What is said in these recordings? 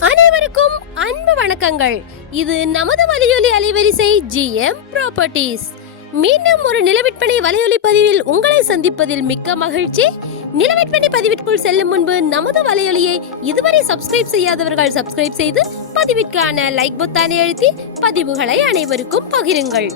அனைவருக்கும் அன்பு வணக்கங்கள். இது நமது வலையொலி அலைவரிசை ஜிஎம் ப்ராப்பர்ட்டிஸ் மீண்டும் ஒரு நிலவிற்பனை வலையொலி பதிவில் உங்களை சந்திப்பதில் மிக்க மகிழ்ச்சி. நிலவிற்பனை பதிவிற்குள் செல்லும் முன்பு நமது வலையொலியை இதுவரை சப்ஸ்கிரைப் செய்யாதவர்கள் சப்ஸ்கிரைப் செய்து பதிவிற்கான லைக் பொத்தானை அழுத்தி பதிவுகளை அனைவருக்கும் பகிருங்கள்.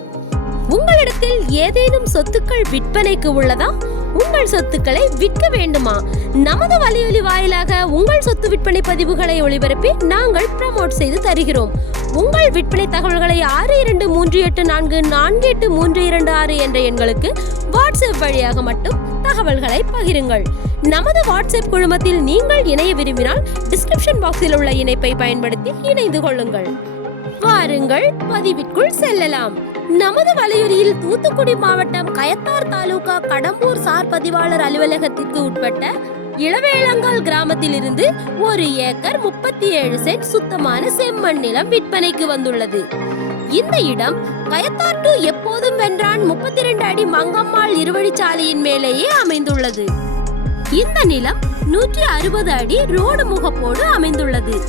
உங்களிடத்தில் ஏதேனும் சொத்துக்கள் விற்பனைக்கு உள்ளதா? உங்கள் சொத்துக்களை விற்க வேண்டுமா? நமது வலையொலி வாயிலாக உங்கள் சொத்து விற்பனை பதிவுகளை ஒளிபரப்பி நாங்கள் ப்ரமோட் செய்து தருகிறோம். உங்கள் விற்பனை தகவல்களை ஆறு இரண்டு மூன்று எட்டு நான்கு நான்கு எட்டு மூன்று இரண்டு ஆறு என்ற எண்களுக்கு வாட்ஸ்அப் வழியாக மட்டும் தகவல்களை பகிருங்கள். நமது வாட்ஸ்அப் குழுமத்தில் நீங்கள் இணைய விரும்பினால் டிஸ்கிரிப்ஷன் பாக்ஸில் உள்ள இணைப்பை பயன்படுத்தி இணைந்து கொள்ளுங்கள். வாருங்கள் பதிவிற்குள் செல்லலாம். நமது வலையுறியில் தூத்துக்குடி மாவட்டம் கயத்தார் தாலுகா கடம்பூர் சார் பதிவாளர் அலுவலகத்திற்கு உட்பட்ட இளவேளங்கால் கிராமத்தில் இருந்து ஒரு ஏக்கர் முப்பத்தி ஏழு சென்ட் சுத்தமான செம்மண் நிலம் விற்பனைக்கு வந்துள்ளது. இந்த இடம் கயத்தார் டு எப்போதும் வென்றான் முப்பத்தி ரெண்டு அடி மங்கம்மாள் இருவழிச்சாலையின் மேலேயே அமைந்துள்ளது. இந்த நிலம் நூற்றி அறுபது அடி ரோடு முகப்போடு அமைந்துள்ளது.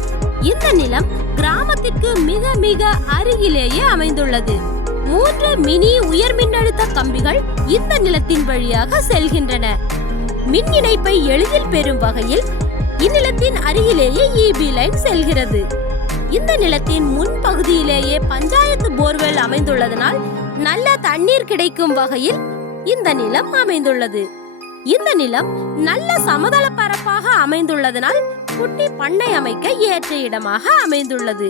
இந்த நிலம் கிராமத்திற்கு மிக மிக அருகிலேயே அமைந்துள்ளது. மூன்று மினி உயர் மின்னழுத்த கம்பிகள் இந்த நிலத்தின் வழியாக செல்கின்றன. மின் இணைப்பை எளிதில் பெறும் வகையில் இந்நிலத்தின் அருகிலேயே இபி லைன் செல்கிறது. இந்த நிலத்தின் முன் பகுதியிலேயே பஞ்சாயத்து போர்வெல் அமைந்துள்ளதனால் நல்ல தண்ணீர் கிடைக்கும் வகையில் இந்த நிலம் அமைந்துள்ளது. இந்த நிலம் நல்ல சமதள பரப்பாக அமைந்துள்ளதனால் குட்டி பண்ணை அமைக்க ஏற்ற இடமாக அமைந்துள்ளது.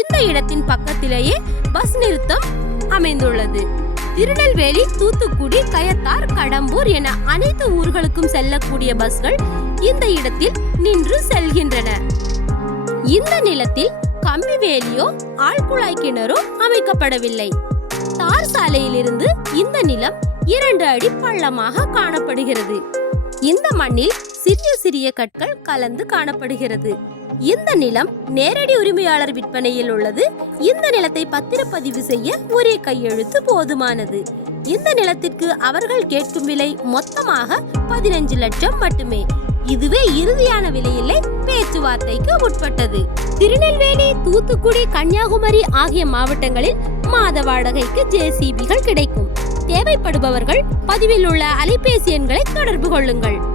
இந்த இடத்தின் பக்கத்திலேயே பஸ் நிறுத்தம் அமைந்துள்ளது. திருநெல்வேலி தூத்துக்குடி கயத்தார் கடம்பூர் என அனைத்து ஊர்களுக்கும் செல்லக்கூடிய பஸ்கள் இந்த இடத்தில் நின்று செல்கின்றன. இந்த நிலத்தில் கம்பி வேலியோ ஆழ்குழாய் கிணறோ அமைக்கப்படவில்லை. தார் சாலையிலிருந்து இந்த நிலம் இரண்டு அடி பள்ளமாக காணப்படுகிறது. இந்த மண்ணில் சிறிய சிறிய கற்கள் கலந்து காணப்படுகிறது. இந்த நிலம் நேரடி உரிமையாளர் விற்பனையில் உள்ளது. இந்த நிலத்தை பத்திரப்பதிவு செய்ய ஒரே கையெழுத்து போதுமானது. இந்த நிலத்திற்கு அவர்கள் கேட்கும் விலை மொத்தமாக பதினஞ்சு லட்சம் மட்டுமே. இதுவே இறுதியான விலையில்லை பேச்சுவார்த்தைக்கு உட்பட்டது. திருநெல்வேலி தூத்துக்குடி கன்னியாகுமரி ஆகிய மாவட்டங்களில் மாத வாடகைக்கு ஜேசிபிகள் கிடைக்கும். தேவைப்படுபவர்கள் பதிவில் உள்ள அலைபேசி எண்களை தொடர்பு கொள்ளுங்கள்.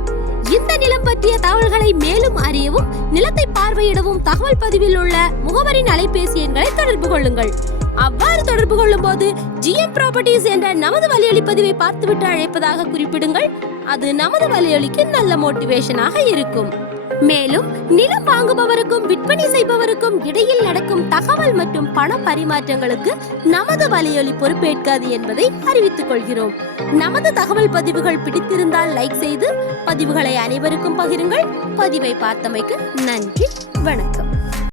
இந்த நிலம் பற்றிய தகவல்களை மேலும் அறியவும் நிலத்தை பார்வையிடவும் தகவல் பதிவில் உள்ள முகவரின் அலைபேசி எண்களை தொடர்பு கொள்ளுங்கள். அவ்வாறு தொடர்பு கொள்ளும் போது ஜிஎம் ப்ராப்பர்ட்டிஸ் என்ற நமது வழியொலி பதிவை பார்த்துவிட்டு அழைப்பதாக குறிப்பிடுங்கள். அது நமது வழியொலிக்கு நல்ல மோட்டிவேஷனாக இருக்கும். மேலும் நிலம் வாங்குபவருக்கும் விற்பனை செய்பவருக்கும் இடையில் நடக்கும் தகவல் மற்றும் பண பரிமாற்றங்களுக்கு நமது வலையொலி பொறுப்பேற்காது என்பதை அறிவித்துக் கொள்கிறோம். நமது தகவல் பதிவுகள் பிடித்திருந்தால் லைக் செய்து பதிவுகளை அனைவருக்கும் பகிருங்கள். பதிவை பார்த்தமைக்கு நன்றி வணக்கம்.